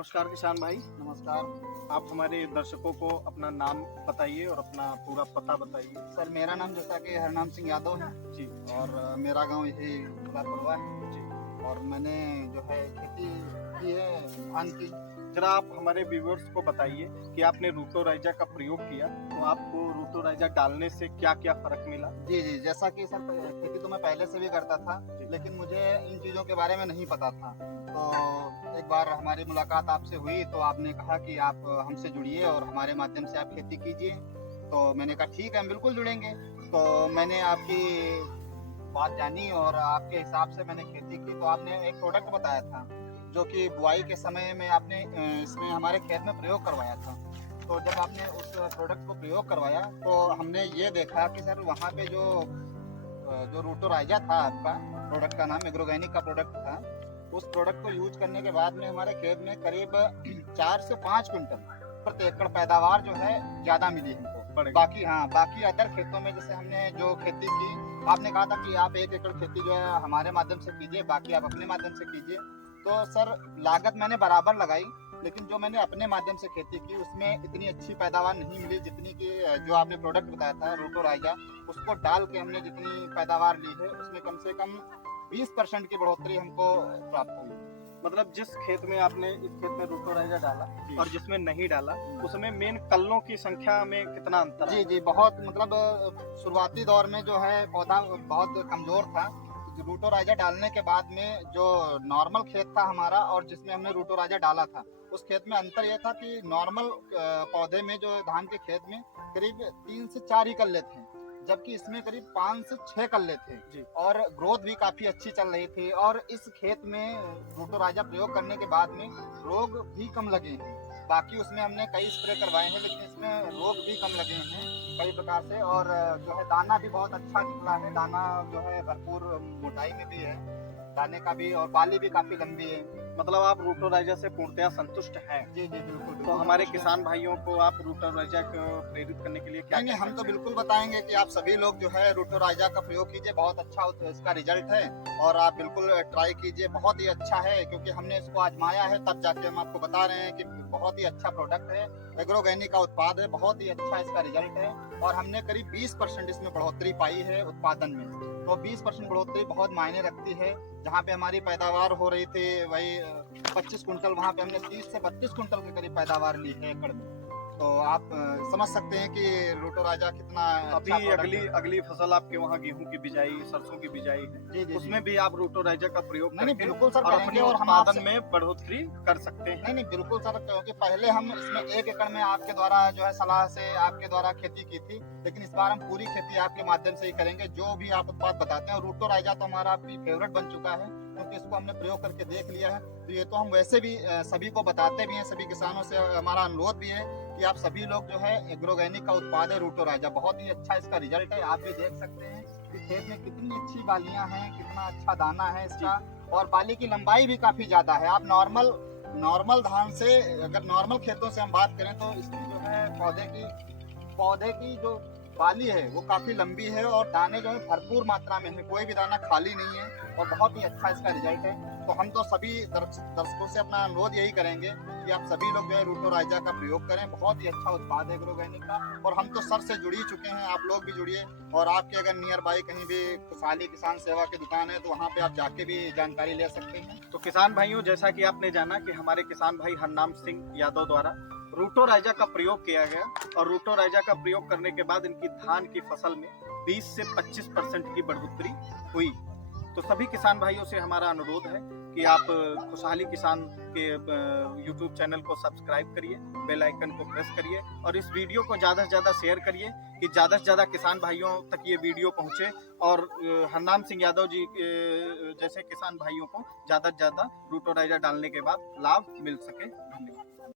नमस्कार किसान भाई। नमस्कार आप हमारे दर्शकों को अपना नाम बताइए और अपना पूरा पता बताइए। सर, मेरा नाम जैसा कि हरनाम सिंह यादव है जी और मेरा गांव यही पुलवा है जी। और मैंने जो है खेती की है धान की। जरा आप हमारे व्यूअर्स को बताइए कि आपने रूटोराइजा का प्रयोग किया तो आपको रूटोराइजा डालने से क्या क्या फर्क मिला। जी जी, जैसा कि सर खेती तो मैं पहले से भी करता था, लेकिन मुझे इन चीज़ों के बारे में नहीं पता था। तो एक बार हमारी मुलाकात आपसे हुई तो आपने कहा कि आप हमसे जुड़िए और हमारे माध्यम से आप खेती कीजिए। तो मैंने कहा ठीक है, हम बिल्कुल जुड़ेंगे। तो मैंने आपकी बात जानी और आपके हिसाब से मैंने खेती की। तो आपने एक प्रोडक्ट बताया था जो कि बुआई के समय में आपने इसमें हमारे खेत में प्रयोग करवाया था। तो जब आपने उस प्रोडक्ट को प्रयोग करवाया तो हमने ये देखा कि सर वहाँ पे जो रूटोराइजा था, आपका प्रोडक्ट का नाम एग्रोगैनिक का प्रोडक्ट था। उस प्रोडक्ट को यूज करने के बाद में हमारे खेत में करीब 4 से 5 क्विंटल प्रति एकड़ पैदावार जो है ज़्यादा मिली हमको। बाकी अदर खेतों में जैसे हमने जो खेती की, आपने कहा था कि आप 1 एकड़ खेती जो है हमारे माध्यम से कीजिए, बाकी आप अपने माध्यम से कीजिए। तो सर लागत मैंने बराबर लगाई, लेकिन जो मैंने अपने माध्यम से खेती की उसमें इतनी अच्छी पैदावार नहीं मिली जितनी कि जो आपने प्रोडक्ट बताया था रूटोराइजा, उसको डाल के हमने जितनी पैदावार ली है उसमें कम से कम 20% की बढ़ोतरी हमको प्राप्त हुई। मतलब जिस खेत में आपने इस खेत में रूटोराइजा डाला और जिसमें नहीं डाला उसमें मेन कल्लों की संख्या में कितना अंतर जी है? जी, बहुत मतलब शुरुआती दौर में जो है पौधा बहुत कमजोर था। रूटोराइजा डालने के बाद में जो नॉर्मल खेत था हमारा और जिसमें हमने रूटोराइजा डाला था, उस खेत में अंतर यह था कि नॉर्मल पौधे में जो धान के खेत में करीब 3 से 4 ही कल्ले थे, जबकि इसमें करीब 5 से 6 कल्ले थे जी। और ग्रोथ भी काफी अच्छी चल रही थी। और इस खेत में रूटोराइजा प्रयोग करने के बाद में रोग भी कम लगे हैं। बाकी उसमें हमने कई स्प्रे करवाए हैं, लेकिन इसमें रोग भी कम लगे हैं कई प्रकार से। और जो है दाना भी बहुत अच्छा निकला है, दाना जो है भरपूर मोटाई में भी है दाने का भी, और बाली भी काफी लंबी है। मतलब आप रूटोराइजा से पूर्णतया संतुष्ट हैं। जी जी, बिल्कुल तो बिल्कुल हमारे संतुष्ट हैं। किसान भाइयों को आप रूटोराइजा को प्रेरित करने के लिए क्या नहीं, कह हम तो सकते हैं? बिल्कुल बताएंगे कि आप सभी लोग जो है रूटोराइजा का प्रयोग कीजिए, बहुत अच्छा इसका रिजल्ट है। और आप बिल्कुल ट्राई कीजिए, बहुत ही अच्छा है, क्योंकि हमने इसको आजमाया है तब जाके हम आपको बता रहे हैं कि बहुत ही अच्छा प्रोडक्ट है, एग्रोगैनिक का उत्पाद है, बहुत ही अच्छा इसका रिजल्ट है। और हमने करीब 20% इसमें बढ़ोतरी पाई है उत्पादन में। तो 20% बढ़ोतरी बहुत मायने रखती है। जहाँ पे हमारी पैदावार हो रही थी वही 25 कुंटल, वहाँ पे हमने 30 से 32 कुंटल के करीब पैदावार ली है एकड़ में। तो आप समझ सकते हैं कि रूटोराइजा कितना अभी अच्छा प्रोडक्ट अगली है। अगली फसल आपके वहाँ गेहूं की बिजाई, सरसों की बिजाई है, जी जी, उसमें भी आप रूटोराइजा का प्रयोग नहीं करके बिल्कुल सर और करेंगे। अपने और हम उत्पादन आपसे में बढ़ोतरी कर सकते हैं। नहीं बिल्कुल सर, क्योंकि पहले हम इसमें 1 एकड़ में आपके द्वारा जो है सलाह से आपके द्वारा खेती की थी, लेकिन इस बार हम पूरी खेती आपके माध्यम से ही करेंगे। जो भी आप उत्पाद बताते हैं, रूटोराइजा तो हमारा आपकी फेवरेट बन चुका है, क्योंकि इसको हमने प्रयोग करके देख लिया है। तो ये तो हम वैसे भी सभी को बताते भी हैं, सभी किसानों से हमारा अनुरोध भी है कि आप सभी लोग जो है एग्रोगैनिक का उत्पाद है रूटोराइजा, बहुत ही अच्छा इसका रिजल्ट है। आप भी देख सकते हैं कि खेत में कितनी अच्छी बालियां हैं, कितना अच्छा दाना है इसका, और बाली की लंबाई भी काफी ज्यादा है। आप नॉर्मल धान से, अगर नॉर्मल खेतों से हम बात करें तो इसकी जो है पौधे की जो बाली है वो काफी लंबी है और दाने जो है भरपूर मात्रा में है, कोई भी दाना खाली नहीं है और बहुत ही अच्छा इसका रिजल्ट है। तो हम तो सभी दर्शकों से अपना अनुरोध यही करेंगे कि आप सभी लोग जो है रूटोराइजा का प्रयोग करें, बहुत ही अच्छा उत्पाद है एग्रोगैनिक का। और हम तो सर से जुड़ ही चुके हैं, आप लोग भी जुड़िए। और आपके अगर नियर बाई कहीं भी खुशहाली किसान सेवा की दुकान है तो वहाँ पे आप जाके भी जानकारी ले सकते हैं। तो किसान भाइयों, जैसा कि आपने जाना कि हमारे किसान भाई हरनाम सिंह यादव द्वारा रूटोराइजा का प्रयोग किया गया और रूटोराइजा का प्रयोग करने के बाद इनकी धान की फसल में 20 से 25% की बढ़ोतरी हुई। तो सभी किसान भाइयों से हमारा अनुरोध है कि आप खुशहाली किसान के यूट्यूब चैनल को सब्सक्राइब करिए, बेल आइकन को प्रेस करिए और इस वीडियो को ज़्यादा से ज़्यादा शेयर करिए कि ज़्यादा से ज़्यादा किसान भाइयों तक ये वीडियो पहुँचे और हरनाम सिंह यादव जी के जैसे किसान भाइयों को ज़्यादा से ज़्यादा रूटोराइजा डालने के बाद लाभ मिल सके। धन्यवाद।